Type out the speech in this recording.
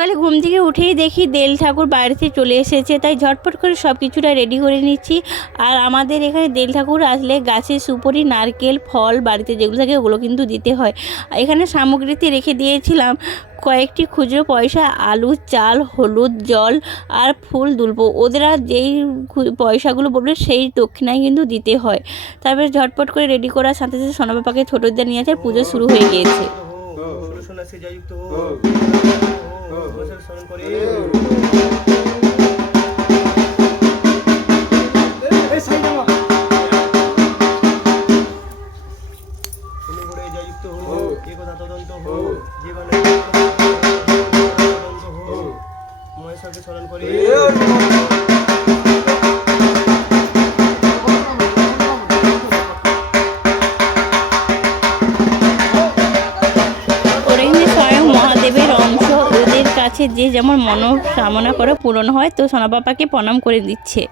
সকালে ঘুম থেকে উঠেই দেখি দেল ঠাকুর বাড়িতে চলে এসেছে, তাই ঝটপট করে সব কিছুটা রেডি করে নিচ্ছি। আর আমাদের এখানে দেল ঠাকুর আসলে গাছের সুপারি, নারকেল, ফল বাড়িতে যেগুলো থাকে ওগুলো কিন্তু দিতে হয়। এখানে সামগ্রীতে রেখে দিয়েছিলাম কয়েকটি খুচরো পয়সা, আলু, চাল, হলুদ, জল আর ফুল তুলবো। ওদেরা যেই পয়সাগুলো বলবে সেই দক্ষিণায় কিন্তু দিতে হয়। তারপরে ঝটপট করে রেডি করার সাথে সাথে সোনাপাপাকে ছোটোদের নিয়ে আছে, পুজো শুরু হয়ে গিয়েছে। যে যেমন মনস্কামনা করে পূরণ হয়, তো সোনাপাপাকে প্রণাম করে দিচ্ছে।